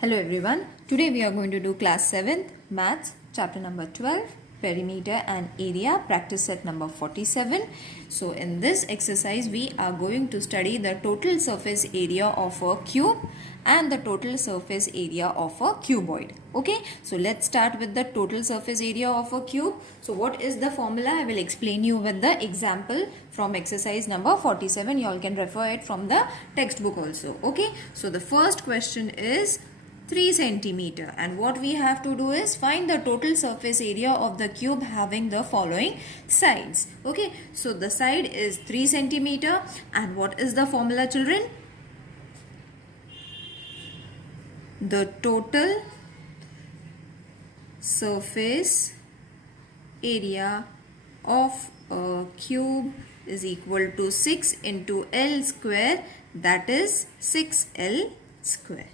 Hello everyone. Today we are going to do class 7th maths chapter number 12 perimeter and area practice set number 47. So in this exercise we are going to study the total surface area of a cube and the total surface area of a cuboid. Okay, so let's start with the total surface area of a cube. So what is the formula? I will explain you with the example from exercise number 47. You all can refer it from the textbook also. Okay, so the first question is 3 centimeter, and what we have to do is find the total surface area of the cube having the following sides. Okay, so the side is 3 centimeter, and what is the formula, children? The total surface area of a cube is equal to 6 into L square, that is 6L square.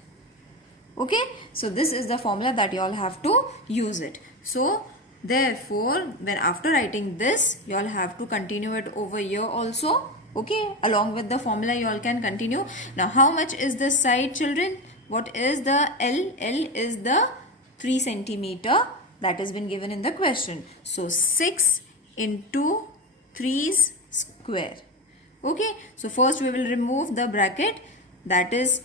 Okay, so this is the formula that you all have to use it. So therefore, when after writing this, you all have to continue it over here also. Okay, along with the formula you all can continue. Now how much is the side, children? What is the L? L is the 3 centimeter that has been given in the question. So 6 into 3's square. Okay, so first we will remove the bracket, that is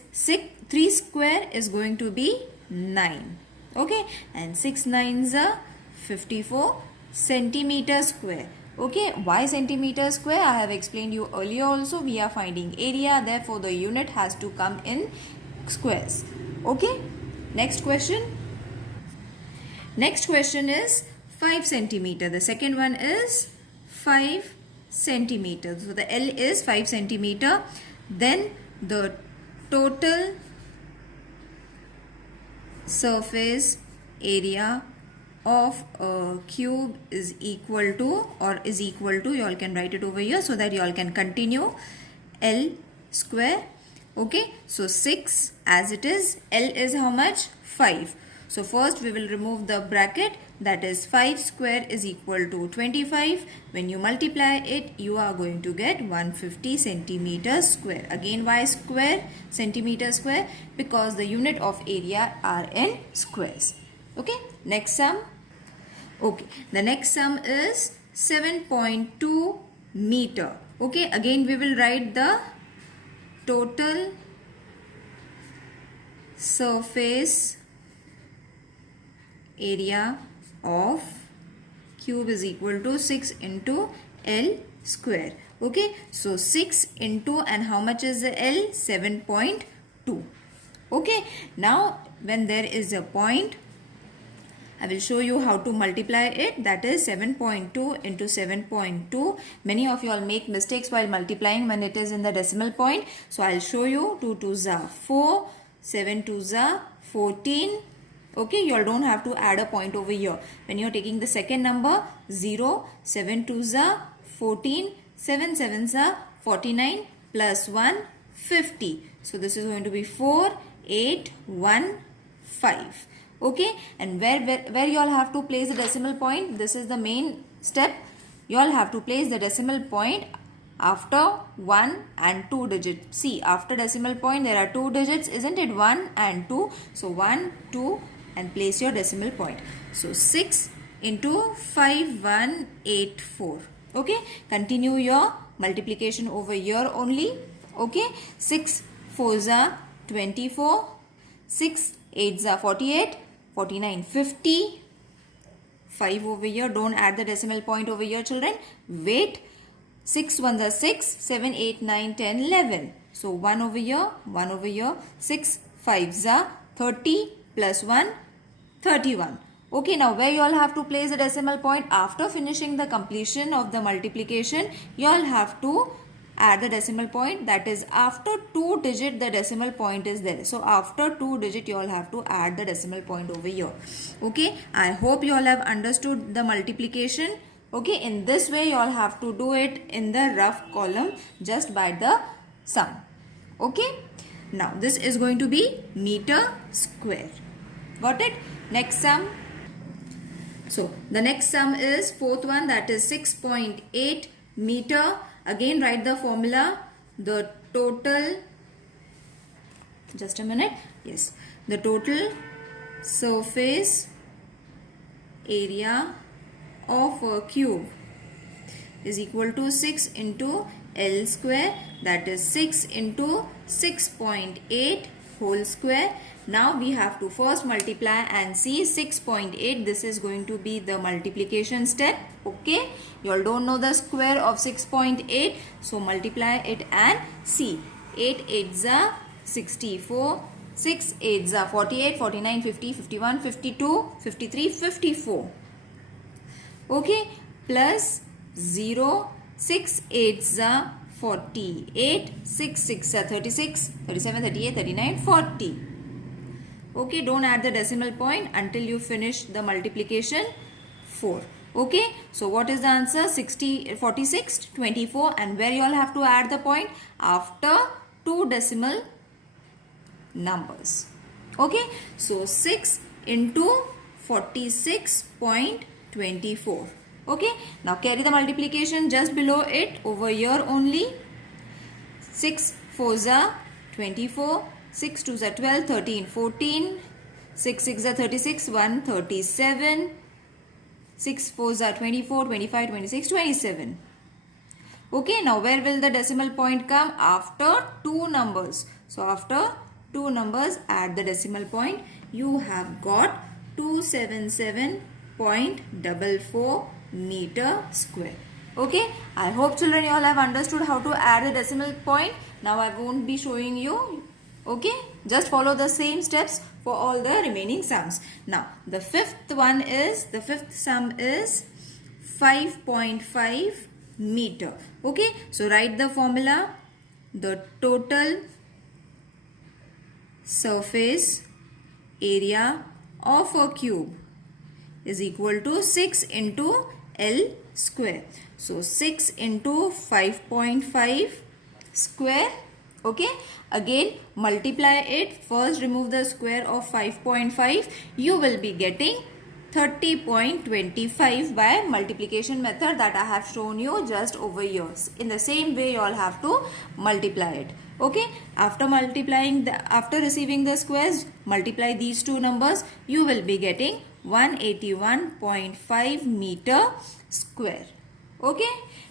3 square is going to be 9. Okay, and 6 9s are 54 centimeter square. Okay, why centimeter square? I have explained you earlier also. We are finding area, therefore the unit has to come in squares. Okay, next question. Next question is 5 centimeter. The second one is 5 centimeters. So the L is 5 centimeter. Then the total surface area of a cube is equal to, you all can write it over here so that you all can continue, L square. Okay, so 6 as it is, L is how much? 5. So first we will remove the bracket, that is 5 square is equal to 25. When you multiply it, you are going to get 150 centimeters square. Again, why square? Centimeter square, because the unit of area are in squares. Okay, next sum. Okay, the next sum is 7.2 meter. Okay, again we will write the total surface area of cube is equal to 6 into L square. Okay, so 6 into, and how much is the L? 7.2. Okay, now when there is a point, I will show you how to multiply it. That is 7.2 into 7.2. Many of you all make mistakes while multiplying when it is in the decimal point. So I will show you. 2 2s are 4, 7 2s are 14. Okay, you all don't have to add a point over here. When you are taking the second number, 0, 7 2s are 14, 7 7s are 49, plus 1, 50. So this is going to be 4, 8, 1, 5. Okay, and where you all have to place the decimal point? This is the main step. You all have to place the decimal point after 1 and 2 digits. See, after decimal point there are 2 digits, isn't it? 1 and 2. So 1, 2, and place your decimal point. So 6 into 5184. Okay, continue your multiplication over here only. Okay, 6 4s are 24, 6 8s are 48, 49 50, 5 over here. Don't add the decimal point over here, children. Wait. 6 1s are 6, 7 8 9 10 11. So 1 over here, 1 over here. 6 5s are 30 plus 1, 31. Okay, now where you all have to place the decimal point? After finishing the completion of the multiplication, you all have to add the decimal point. That is, after 2 digit the decimal point is there. So after 2 digit you all have to add the decimal point over here. Okay, I hope you all have understood the multiplication. Okay, in this way you all have to do it in the rough column just by the sum. Okay, now this is going to be meter square. Got it? Next sum. So the next sum is fourth one, that is 6.8 meter. Again write the formula. The total, just a minute, Yes, the total surface area of a cube is equal to 6 into L square, that is 6 into 6.8 whole square. Now we have to first multiply and see 6.8. This is going to be the multiplication step. Okay, you all don't know the square of 6.8, so multiply it and see. 8 8s are 64, 6 8s are 48, 49, 50, 51, 52, 53, 54. Okay, plus 0, 6 8s are 48, 6 6 are 36, 37, 38, 39, 40. Okay, don't add the decimal point until you finish the multiplication 4. Okay, so what is the answer? 60, 46, 24, and where you all have to add the point? After two decimal numbers. Okay, so 6 into 46.24. Okay, now carry the multiplication just below it over here only. 6 4s are 24, 6 2s are 12, 13, 14, 6 6 are 36, 1 37, 6 4s are 24, 25, 26, 27. Okay, now where will the decimal point come? After two numbers. So after two numbers, add the decimal point. You have got 277.44 meter square. Okay, I hope children you all have understood how to add the decimal point. Now I won't be showing you. Okay, just follow the same steps for all the remaining sums. Now the fifth sum is 5.5 meter. Okay, so write the formula. The total surface area of a cube is equal to 6 into L square. So 6 into 5.5 square. Okay, again multiply it. First remove the square of 5.5. You will be getting 30.25 by multiplication method that I have shown you just over here. In the same way you all have to multiply it. Okay, after receiving the squares, multiply these two numbers. You will be getting 181.5 meter square. Okay,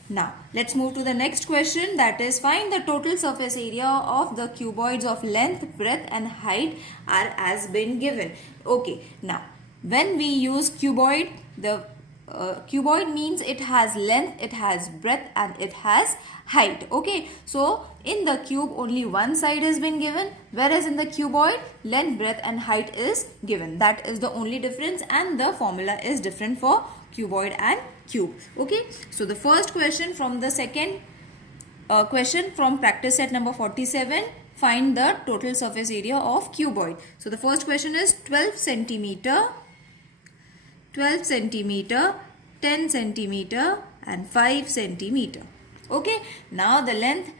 now let's move to the next question, that is find the total surface area of the cuboids of length, breadth and height are as been given. Okay, now when we use cuboid, the cuboid means it has length, it has breadth and it has height. Okay, so in the cube only one side has been given, whereas in the cuboid length, breadth and height is given. That is the only difference, and the formula is different for cuboid and cube. Okay, so the first question from the second question from practice set number 47, find the total surface area of cuboid. So the first question is 12 centimeter, 10 centimeter and 5 centimeter. Okay, now the length,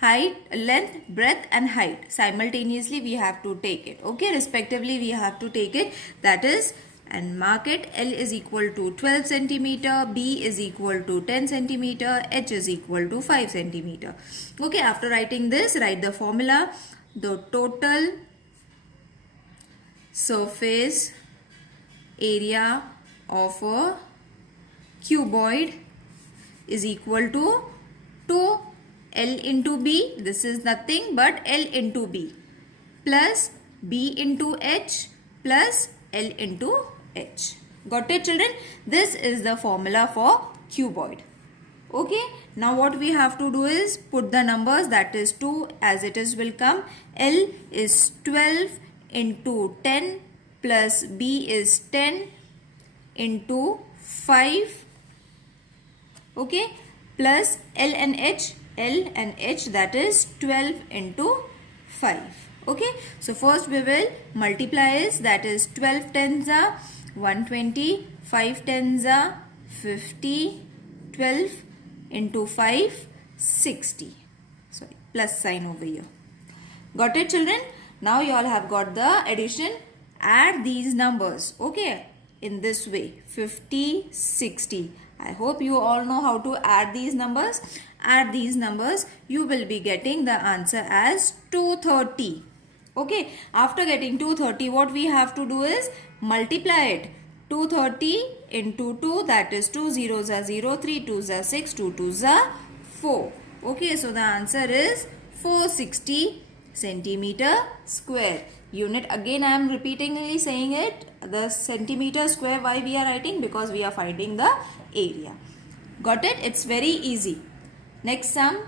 breadth and height simultaneously we have to take it. Okay, respectively we have to take it, that is, and mark it. L is equal to 12 centimeter, B is equal to 10 centimeter, H is equal to 5 centimeter. Okay, after writing this, write the formula. The total surface area of a cuboid is equal to 2 L into B, this is nothing but L into B, plus B into H plus L into H. Got it, children? This is the formula for cuboid. Okay, now what we have to do is put the numbers, that is 2 as it is will come. L is 12 into 10 plus B is 10 into 5. Okay, plus L and H, that is 12 into 5. Okay, so first we will multiply is, that is 12 tens are 120, 5 tens are 50, 12 into 5 60. Sorry, plus sign over here. Got it, children? Now you all have got the addition. Add these numbers. Okay, in this way, 50, 60. I hope you all know how to add these numbers. Add these numbers, you will be getting the answer as 230. Okay, after getting 230, what we have to do is multiply it. 230 into 2, that is 2 zeros are 0, 3 twos are 6, 2 twos are 4. Okay, so the answer is 460 centimeter square. Unit, again I am repeatedly saying it, the centimeter square, why we are writing? Because we are finding the area. Got it? It's very easy. Next sum.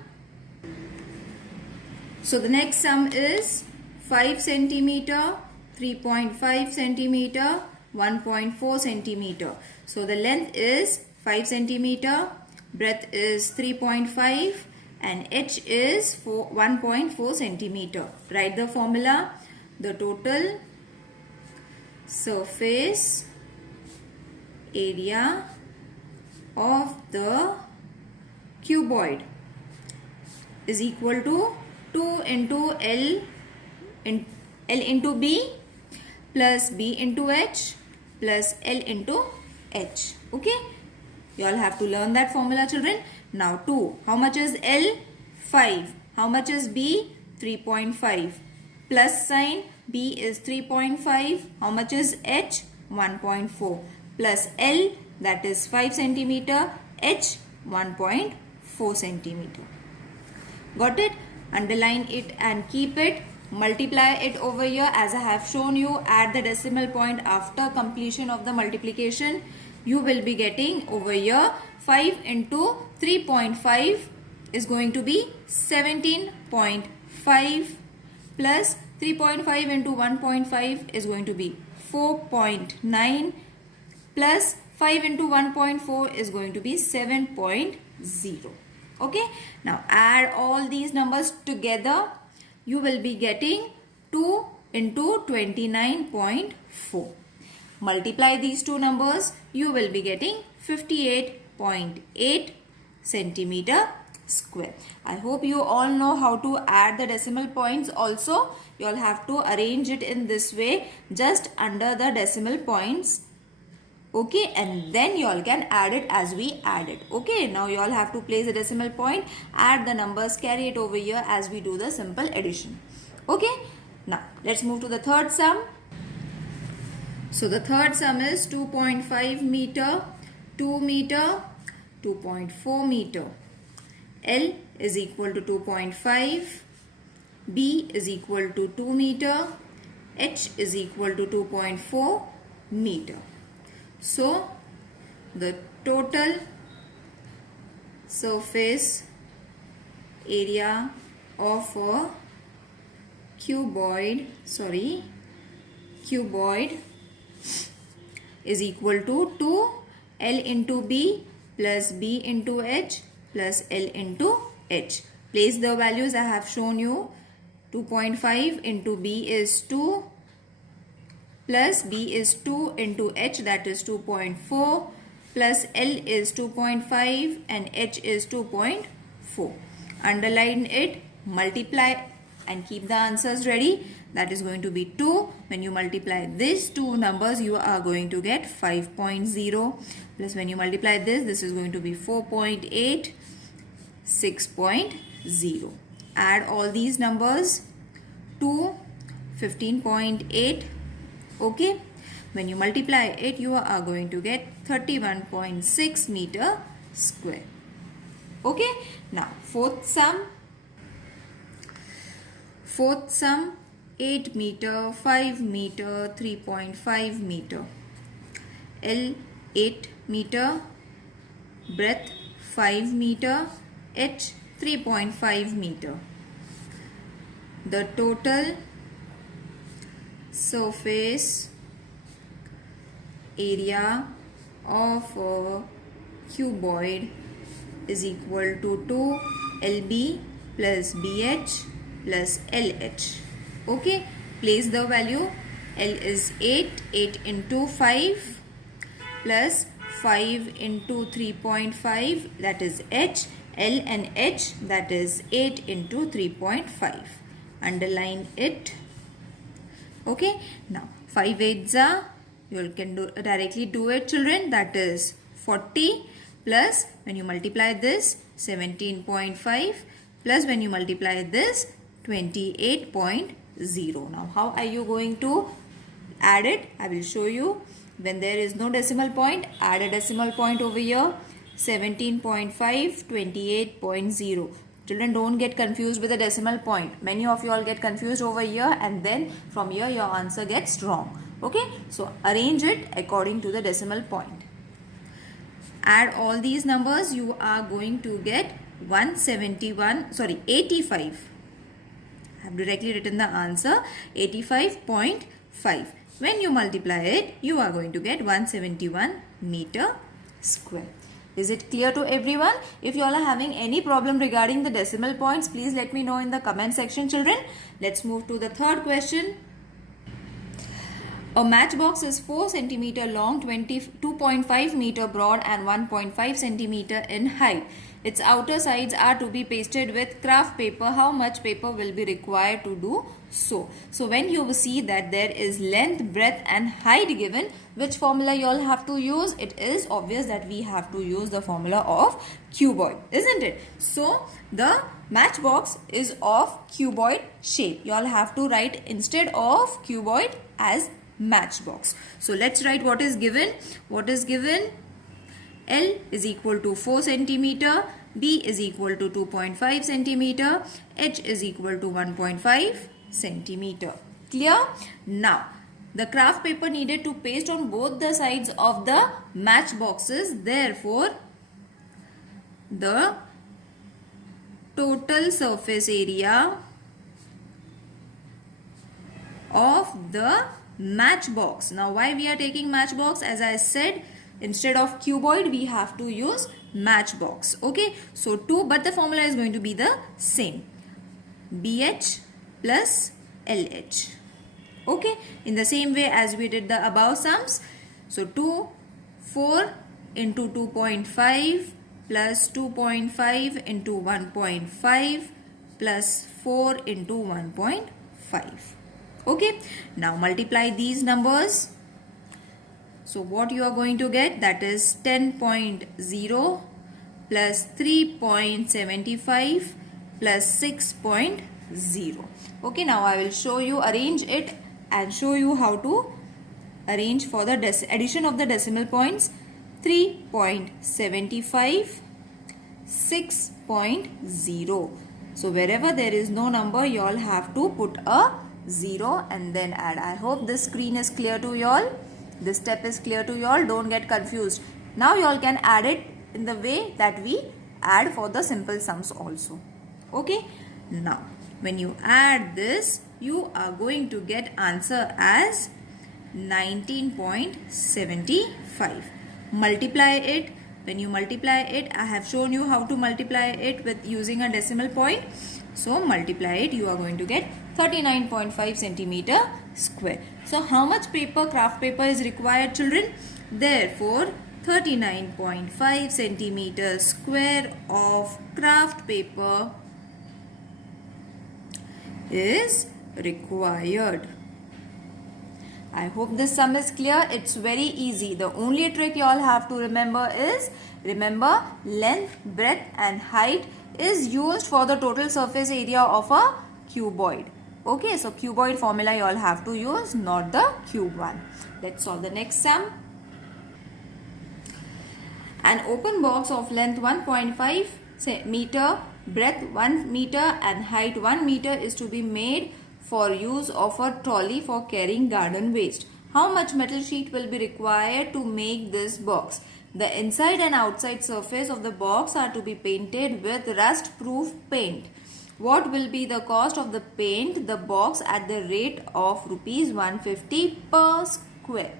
So the next sum is 5 centimeter, 3.5 centimeter, 1.4 centimeter. So the length is 5 centimeter, breadth is 3.5 and h is 1.4 centimeter. Write the formula. The total surface area of the cuboid is equal to 2 into L into B plus B into H plus L into H. Okay, you all have to learn that formula, children. Now 2, how much is L? 5. How much is B? 3.5. Plus sign, B is 3.5. How much is H? 1.4. Plus L, that is 5 centimeter. H, 1.4 centimeter. Got it? Underline it and keep it. Multiply it over here as I have shown you. Add the decimal point after completion of the multiplication. You will be getting over here 5 into 3.5 is going to be 17.5 plus 3.5 into 1.5 is going to be 4.9 plus 5 into 1.4 is going to be 7.0. Okay, now add all these numbers together. You will be getting 2 into 29.4. Multiply these two numbers. You will be getting 58.8 centimeter square. I hope you all know how to add the decimal points also. You all have to arrange it in this way, just under the decimal points. Okay, and then you all can add it as we add it. Okay, now you all have to place a decimal point, add the numbers, carry it over here as we do the simple addition. Okay, now let's move to the third sum. So the third sum is 2.5 meter, 2 meter, 2.4 meter. L is equal to 2.5, B is equal to 2 meter, H is equal to 2.4 meter. So the total surface area of a cuboid is equal to 2 L into B plus B into H plus L into H. Place the values I have shown you. 2.5 into B is 2 plus B is 2 into H, that is 2.4 plus L is 2.5 and H is 2.4. Underline it, multiply and keep the answers ready. That is going to be 2. When you multiply these two numbers, you are going to get 5.0 plus when you multiply this is going to be 4.8, 6.0. Add all these numbers to 15.8. Okay, when you multiply it, you are going to get 31.6 meter square. Okay, now fourth sum, 8 meter, 5 meter, 3.5 meter. L 8 meter, breadth 5 meter, H 3.5 meter. The total surface area of a cuboid is equal to 2 LB plus BH plus LH. Okay, place the value. L is 8, 8 into 5 plus 5 into 3.5, that is H. L and H, that is 8 into 3.5. Underline it. Okay, now 5 8s are, you can directly do it, children, that is 40 plus when you multiply this 17.5 plus when you multiply this 28.5. 0. Now how are you going to add it? I will show you. When there is no decimal point, add a decimal point over here. 17.5, 28.0. Children, don't get confused with the decimal point. Many of you all get confused over here, and then from here your answer gets wrong. Okay, so arrange it according to the decimal point. Add all these numbers, you are going to get 85. I have directly written the answer 85.5. When you multiply it, you are going to get 171 meter square. Is it clear to everyone? If you all are having any problem regarding the decimal points, please let me know in the comment section, children. Let's move to the third question. A matchbox is 4 cm long, 2.5 meter broad and 1.5 cm in height. Its outer sides are to be pasted with craft paper. How much paper will be required to do so? So when you see that there is length, breadth and height given, which formula you all have to use? It is obvious that we have to use the formula of cuboid, isn't it? So the matchbox is of cuboid shape. You all have to write instead of cuboid as matchbox. So let's write what is given. What is given? L is equal to 4 cm, B is equal to 2.5 cm, H is equal to 1.5 cm. Clear? Now, the craft paper needed to paste on both the sides of the matchboxes. Therefore, the total surface area of the matchbox. Now, why we are taking matchbox? As I said, instead of cuboid, we have to use matchbox. Okay, so 2, but the formula is going to be the same. BH plus LH. Okay, in the same way as we did the above sums. So 4 into 2.5 plus 2.5 into 1.5 plus 4 into 1.5. Okay, now multiply these numbers. So what you are going to get, that is 10.0 plus 3.75 plus 6.0. Okay, now I will show you, arrange it and show you how to arrange for the addition of the decimal points. 3.75, 6.0. So wherever there is no number, you all have to put a 0 and then add. I hope this screen is clear to you all. This step is clear to you all. Don't get confused. Now you all can add it in the way that we add for the simple sums also. Okay. Now when you add this, you are going to get answer as 19.75. Multiply it. When you multiply it, I have shown you how to multiply it with using a decimal point. So multiply it, you are going to get 39.5 centimeter square. So how much paper, craft paper is required, children? Therefore 39.5 centimeter square of craft paper is required. I hope this sum is clear. It's very easy. The only trick you all have to remember is, remember length, breadth and height is used for the total surface area of a cuboid. Okay, so cuboid formula you all have to use, not the cube one. Let's solve the next sum. An open box of length 1.5 meter, breadth 1 meter and height 1 meter is to be made for use of a trolley for carrying garden waste. How much metal sheet will be required to make this box? The inside and outside surface of the box are to be painted with rust-proof paint. What will be the cost of the paint the box at the rate of rupees 150 per square?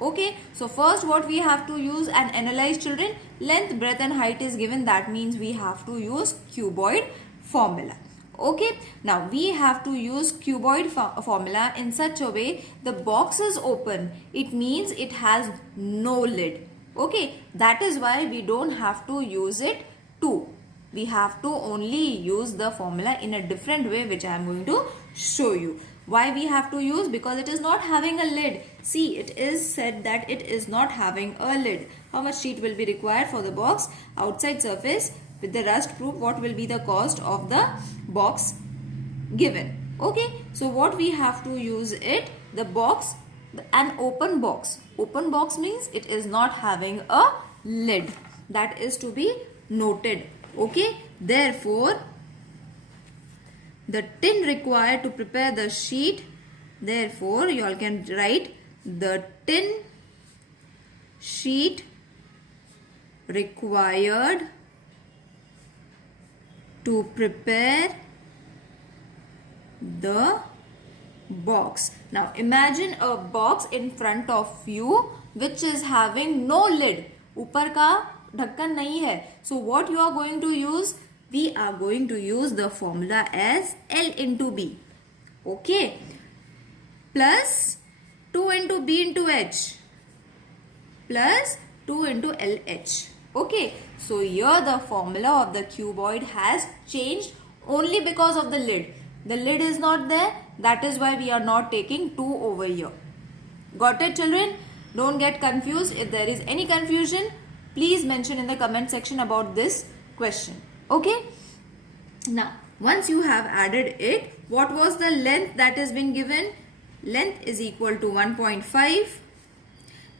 Okay, so first what we have to use and analyze, children, length, breadth and height is given. That means we have to use cuboid formula. Okay, now we have to use cuboid formula in such a way the box is open. It means it has no lid. Okay, that is why we don't have to use it 2. We have to only use the formula in a different way, which I am going to show you. Why we have to use? Because it is not having a lid. See, it is said that it is not having a lid. How much sheet will be required for the box? Outside surface with the rust proof, what will be the cost of the box given? Okay, so what we have to use it, the box, an open box. Open box means it is not having a lid. That is to be noted. Okay, therefore the tin required to prepare the sheet, therefore you all can write the tin sheet required to prepare the box. Now imagine a box in front of you which is having no lid. ऊपर का ढक्कन नहीं है. So what you are going to use? We are going to use the formula as L into B. Okay. Plus 2 into B into H. Plus 2 into LH. Okay. So here the formula of the cuboid has changed only because of the lid. The lid is not there. That is why we are not taking 2 over here. Got it, children? Don't get confused. If there is any confusion, please mention in the comment section about this question. Okay? Now, once you have added it, what was the length that has been given? Length is equal to 1.5.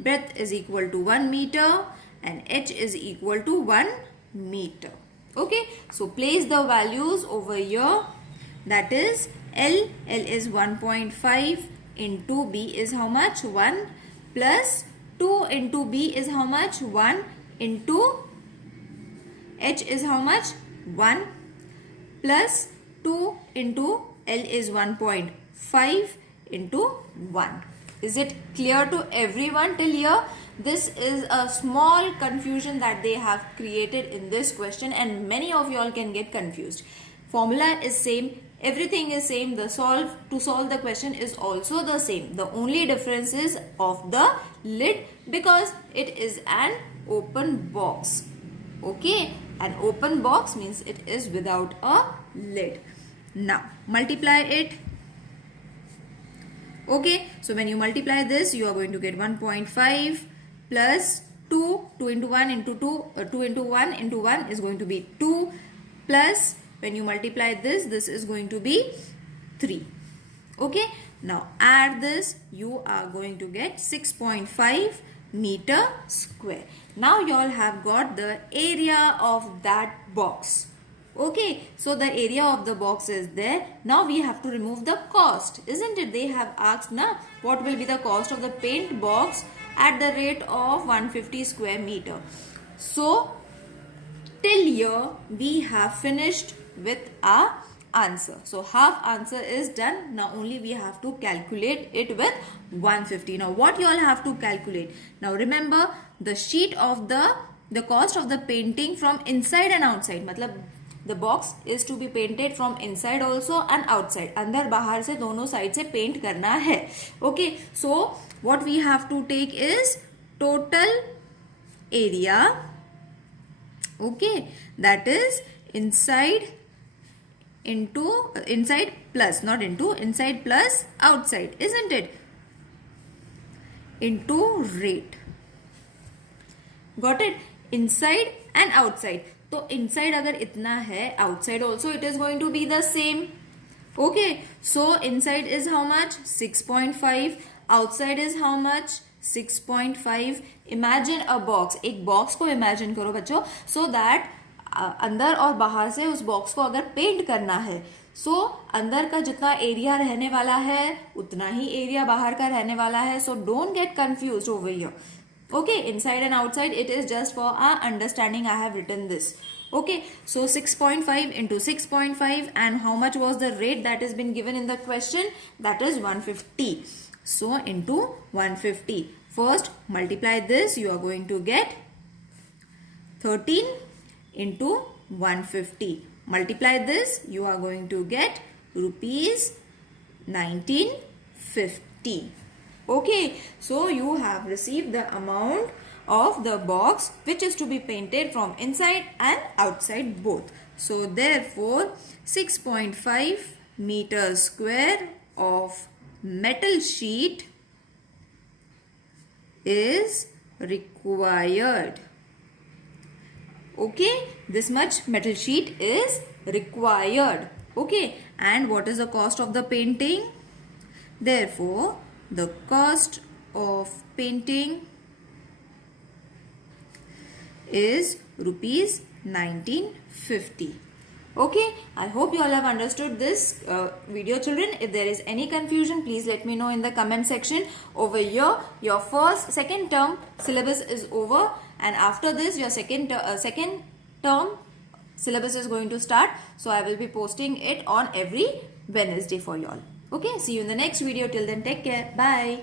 Breadth is equal to 1 meter. And H is equal to 1 meter. Okay? So, place the values over here. That is L is 1.5 into B is how much? 1 plus 2 into B is how much? 1 into H is how much? 1 plus 2 into L is 1.5 into 1. Is it clear to everyone till here? This is a small confusion that they have created in this question and many of you all can get confused. Formula is same. Everything is same. To solve the question is also the same. The only difference is of the lid because it is an open box. Okay, an open box means it is without a lid. Now multiply it. Okay, so when you multiply this, you are going to get 1.5 plus 2 into 1 into 2 into 1 into 1 is going to be 2 plus when you multiply this is going to be 3. Okay. Now add this. You are going to get 6.5 meter square. Now you all have got the area of that box. Okay. So the area of the box is there. Now we have to remove the cost. Isn't it? They have asked now what will be the cost of the paint box at the rate of 150 square meter. So till here we have finished with our answer. So half answer is done. Now only we have to calculate it with 150. Now what you all have to calculate? Now remember the sheet of the cost of the painting from inside and outside. मतलब the box is to be painted from inside also and outside. अंदर बाहर से दोनों side से paint करना है. Okay. So what we have to take is total area. Okay. That is inside plus, not into, inside plus outside, isn't it? Into rate. Got it? Inside and outside. So inside agar itna hai, outside also it is going to be the same. Okay. So inside is how much? 6.5. Outside is how much? 6.5. Imagine a box. एक box को imagine करो बच्चों. So that अंदर और बाहर से उस box को अगर पेंट करना है सो अंदर का जितना एरिया रहने वाला है उतना ही एरिया बाहर का रहने वाला है. So don't get confused over here. Okay, inside and outside it is just for our understanding. I have written this. Okay, so 6.5 into 6.5 and how much was the rate that has been given in the question? That is 150. So into 150. First multiply this. You are going to get 13 into 150. Multiply this, you are going to get rupees 1950. Okay, so you have received the amount of the box which is to be painted from inside and outside both. So therefore 6.5 meters square of metal sheet is required. Okay, this much metal sheet is required. Okay, and what is the cost of the painting? Therefore, the cost of painting is rupees 1950. Okay, I hope you all have understood this video, children. If there is any confusion, please let me know in the comment section. Over here, your second term syllabus is over, and after this, your second term syllabus is going to start. So I will be posting it on every Wednesday for you all. Okay, see you in the next video. Till then, take care. Bye.